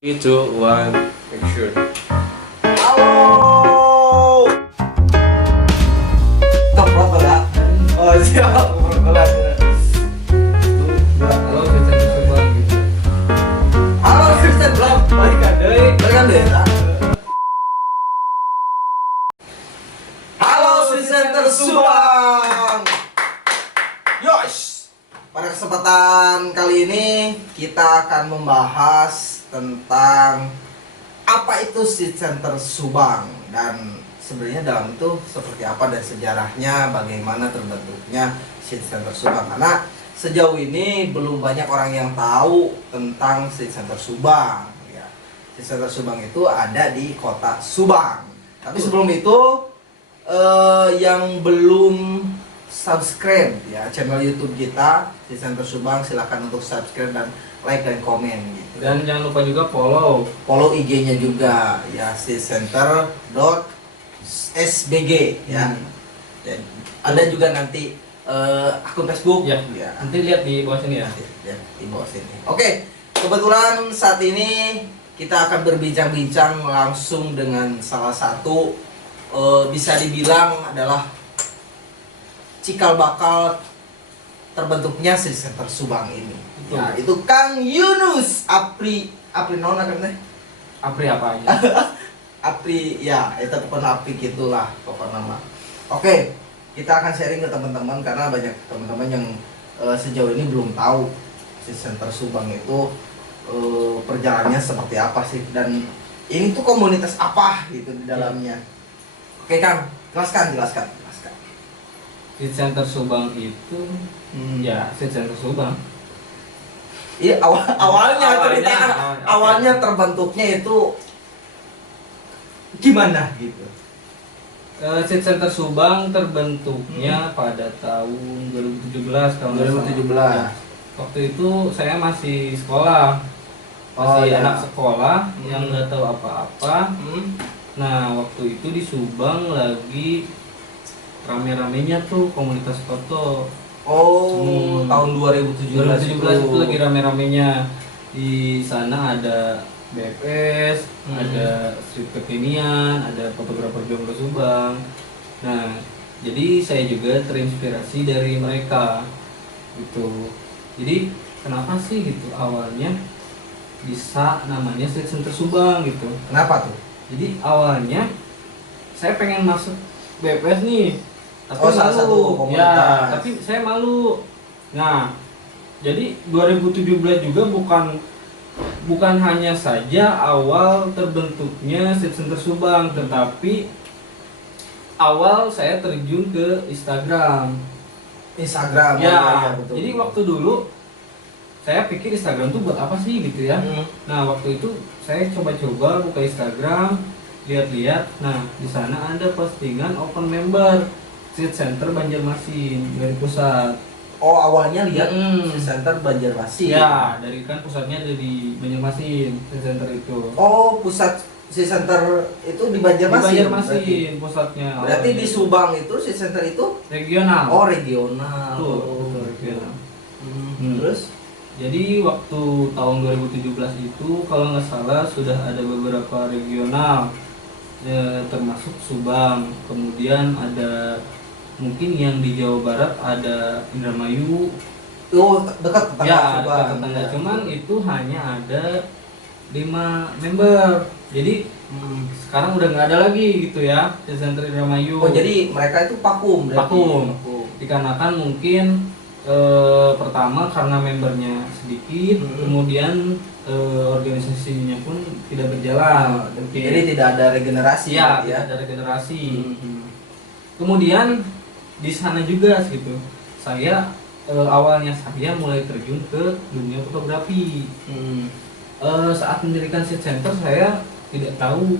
3, 2, 1, action. Halo. Keprot bola. Oh siap, keprot bola. Halo, Vincent Subang gitu. Halo Kristen belum. Balikan deh. Halo Center Subang. Yos. Pada kesempatan kali ini kita akan membahas tentang apa itu Seed Center Subang dan sebenarnya dalam itu seperti apa dan sejarahnya, bagaimana terbentuknya Seed Center Subang. Karena sejauh ini belum banyak orang yang tahu tentang Seed Center Subang. Ya, Seed Center Subang itu ada di kota Subang. Tapi sebelum itu yang belum subscribe ya channel YouTube kita Seed Center Subang, silahkan untuk subscribe dan like dan komen gitu. Dan jangan lupa juga follow IG-nya juga ya seedcenter.sbg ya. Dan ada juga nanti akun Facebook ya. Nanti lihat di bawah sini ya. Ya, di bawah sini. Oke, kebetulan saat ini kita akan berbincang-bincang langsung dengan salah satu bisa dibilang adalah cikal bakal terbentuknya Seed Center Subang ini. Betul. Ya, itu Kang Yunus Apri Nona kan teh? Apri apa aja? Apri ya, itu pokoknya Apri gitulah pokoknya nama. Oke, kita akan sharing ke teman-teman karena banyak teman-teman yang sejauh ini belum tahu Seed Center Subang itu perjalanannya seperti apa sih dan ini tuh komunitas apa gitu di dalamnya. Oke Kang, jelaskan. Seed Center Subang itu ya Seed Center Subang. Iya awalnya terbentuknya itu gimana gitu? Seed Center Subang terbentuknya pada tahun 2017 kalau nggak salah. 2017. Ya. Waktu itu saya masih sekolah, anak sekolah yang nggak tahu apa-apa. Nah waktu itu di Subang lagi rame-ramenya tuh komunitas foto. Tahun 2017 itu lagi rame-ramenya. Di sana ada BFS, ada street kekinian, ada fotografer jomblo Subang. Nah, jadi saya juga terinspirasi dari mereka gitu. Jadi kenapa sih gitu awalnya bisa namanya Seed Center Subang gitu? Kenapa tuh? Jadi awalnya saya pengen masuk BFS nih, tapi salah satu komunitas. Ya, tapi saya malu. Nah, jadi 2017 juga bukan hanya saja awal terbentuknya Seed Center Subang, tetapi awal saya terjun ke Instagram. Ya, Betul. Jadi waktu dulu saya pikir Instagram tuh buat apa sih gitu ya. Nah, waktu itu saya coba-coba buka Instagram, lihat-lihat. Nah, di sana ada postingan open member Seed Center Banjarmasin dari pusat. Awalnya lihat Seed Center Banjarmasin. Ya, dari kan pusatnya ada di Banjarmasin, Seed Center itu. Pusat Seed Center itu di Banjarmasin. Di Banjarmasin pusatnya. Berarti di Subang itu Seed Center itu regional. Regional. Betul, regional. Terus jadi waktu tahun 2017 itu kalau nggak salah sudah ada beberapa regional, termasuk Subang. Kemudian ada mungkin yang di Jawa Barat ada Indramayu. dekat tetangga Ya, Subang. dekat tetangga. Cuman itu hanya ada 5 member. Jadi sekarang udah nggak ada lagi gitu ya di Center Indramayu. Jadi mereka itu vakum. Dikarenakan mungkin pertama karena membernya sedikit, kemudian organisasinya pun tidak berjalan. Jadi tidak ada regenerasi. Ya, tidak ada regenerasi. Kemudian di sana juga gitu, saya awalnya saya mulai terjun ke dunia fotografi. Saat mendirikan Seed Center saya tidak tahu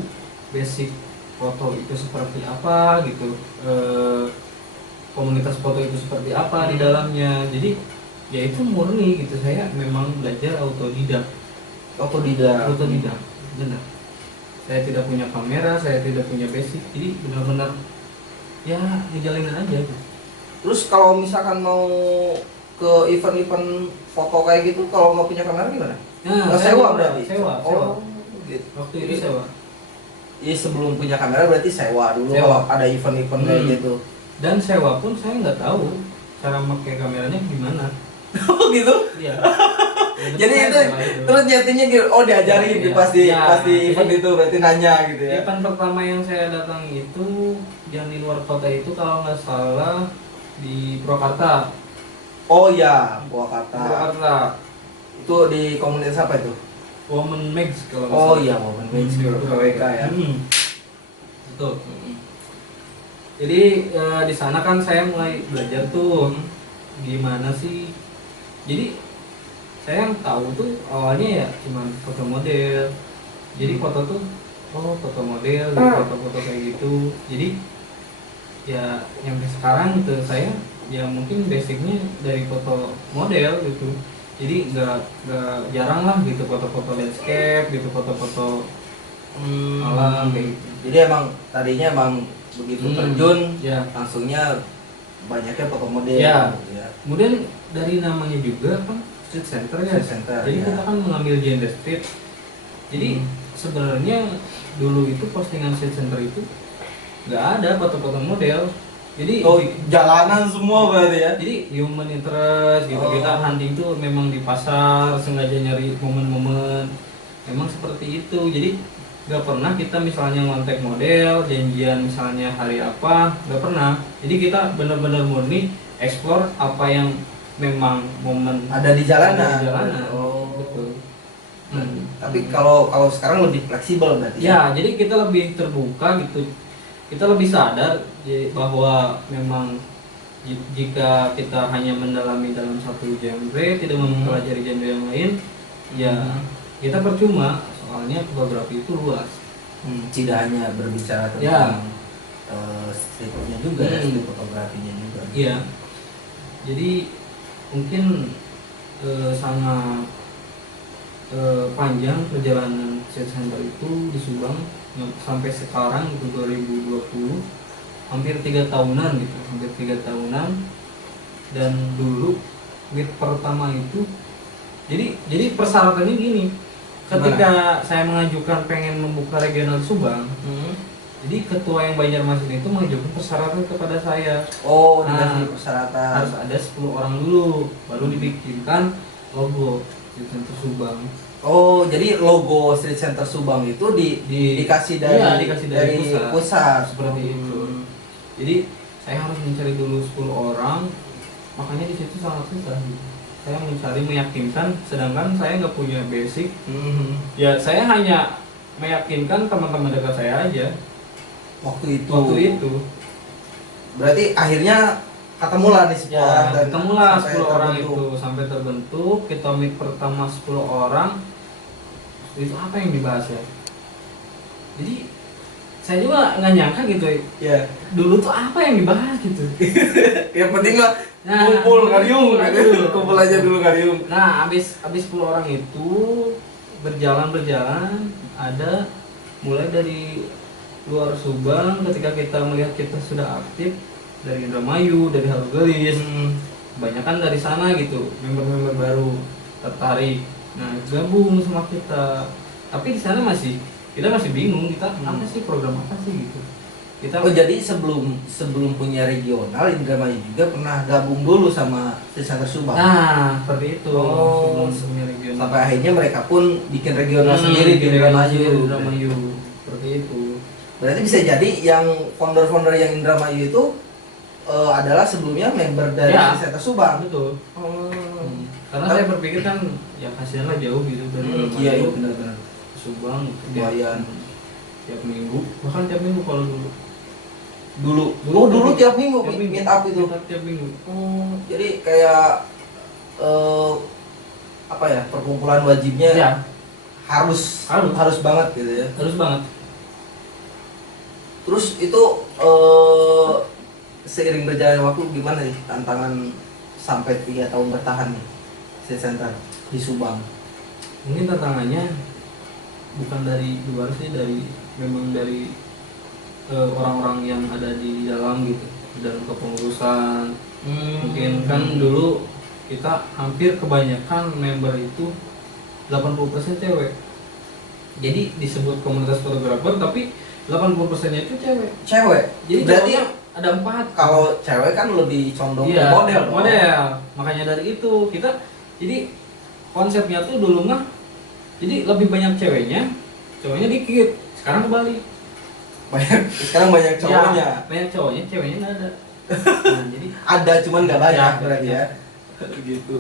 basic foto itu seperti apa gitu. Komunitas foto itu seperti apa di dalamnya. Jadi ya itu murni gitu, saya memang belajar otodidak. Benar. Saya tidak punya kamera, saya tidak punya basic, jadi benar-benar ya ngejalanin aja gitu. Terus kalau misalkan mau ke event-event foto kayak gitu, kalau nggak punya kamera gimana? Nah, sewa berarti? Sewa. Gitu. Waktu itu sewa. Iya, sebelum punya kamera berarti sewa dulu. Sewa. Kalau ada event-event kayak gitu. Dan sewa pun saya nggak tahu cara pakai kameranya gimana. Oh gitu. Iya. Ya, Jadi saya itu sewa itu. terus nyetingnya gitu. Oh, diajarin Iya. pasti Iya. pasti event Jadi, itu berarti nanya gitu ya. event pertama yang saya datangi itu yang di luar kota itu kalau nggak salah di Purwakarta. Oh iya, Purwakarta. Purwakarta. Itu di komunitas apa itu? Woman Max kalau nggak Oh salah. iya, Women Mix KWK ya. Betul. Jadi di sana kan saya mulai belajar tuh gimana sih. Jadi saya yang tahu tuh awalnya ya cuma foto model. Jadi foto tuh foto model, foto-foto kayak gitu. Jadi ya yang sekarang gitu saya ya mungkin basicnya dari foto model gitu. Jadi nggak jarang lah gitu foto-foto landscape gitu, foto-foto alam kayak gitu. Jadi emang tadinya emang begitu terjun Ya. langsungnya banyaknya foto model. Ya. Gitu ya. Kemudian dari namanya juga kan street center ya. Street center, Jadi ya. kita kan mengambil genre street. Jadi sebenarnya dulu itu postingan street center itu nggak ada foto-foto model. Jadi jalanan semua berarti ya. jadi human interest gitu. Oh. Kita hunting tuh memang di pasar sengaja nyari momen-momen. Memang seperti itu. Jadi nggak pernah kita misalnya ngontek model janjian misalnya hari apa, nggak pernah. Jadi kita benar-benar murni explore apa yang memang momen Ada di jalanan. Di jalanan. Oh. Betul. Tapi kalau sekarang lebih fleksibel berarti. Ya, jadi kita lebih terbuka gitu. Kita lebih sadar bahwa memang jika kita hanya mendalami dalam satu genre, tidak mempelajari genre yang lain, ya kita percuma. Soalnya fotografi itu luas. Tidak hanya berbicara tentang streetnya juga, ya, street fotografinya juga. Iya. Jadi mungkin sangat panjang perjalanan street center itu di Subang sampai sekarang itu 2020 hampir 3 tahunan gitu, hampir 3 tahunan. Dan dulu meet pertama itu jadi persyaratannya gini. Ketika saya mengajukan pengen membuka regional Subang, jadi ketua yang Banjarmasin itu mengajukan persyaratan kepada saya. Oh, dikasih persyaratan. Harus ada 10 orang dulu, baru dibikinkan logo Street Center Subang. Oh, jadi logo Street Center Subang itu dikasih dari, dikasih dari pusat. Seperti itu. Jadi saya harus mencari dulu 10 orang, makanya di situ sangat susah gitu. Saya mencari meyakinkan, sedangkan saya nggak punya basic. Ya saya hanya meyakinkan teman-teman dekat saya aja. Waktu itu. Berarti akhirnya ketemulah nih 10 orang dan ketemulah sampai 10 orang terbentuk. itu sampai terbentuk. Kita meet pertama 10 orang. Itu apa yang dibahas ya? Jadi saya juga nggak nyangka gitu ya. Dulu tuh apa yang dibahas gitu. Yang penting mah kumpul Kariung, kumpul aja dulu Kariung. Nah, abis 10 orang itu berjalan ada mulai dari luar Subang. Ketika kita melihat kita sudah aktif dari Indramayu, dari Halugelis, kebanyakan dari sana gitu, member-member baru tertarik. Nah, gabung sama kita. Tapi di sana kita masih bingung, kita apa sih, program apa sih gitu. Jadi sebelum punya regional, Indramayu juga pernah gabung dulu sama Street Center Subang. Nah, seperti itu. Oh, sebelum punya regional. Sampai akhirnya mereka pun bikin regional sendiri di Indramayu. Seperti itu. Berarti bisa jadi yang founder-founder yang Indramayu itu adalah sebelumnya member dari Street Center Subang. Betul. Karena saya berpikir kan ya kasihanlah jauh gitu dari Indramayu. Iya, benar-benar. Subang Lumayan. Tiap minggu, bahkan tiap minggu kalau dulu. Dulu tiap minggu meet up itu. Tiap minggu. Jadi kayak apa ya, perkumpulan wajibnya Ya, harus banget gitu ya. harus banget. Terus itu seiring berjalannya waktu gimana nih tantangan sampai 3 tahun bertahan nih Street Center di Subang? Mungkin tantangannya bukan dari luar sih, memang dari orang-orang yang ada di dalam gitu, dalam kepengurusan. Mungkin kan dulu kita hampir kebanyakan member itu 80% cewek. Jadi disebut komunitas fotografer tapi 80%-nya itu cewek. Cewek. Jadi Berarti cowoknya ada 4. kalau cewek kan lebih condong ke Iya, model dong. model. Makanya dari itu kita jadi konsepnya tuh dulu mah jadi lebih banyak ceweknya, cowoknya dikit. Sekarang kebalik. Sekarang banyak cowoknya. Ya, banyak cowoknya, ceweknya nggak ada. Nah, jadi Ada cuman nggak banyak Ya, berarti ya. gitu.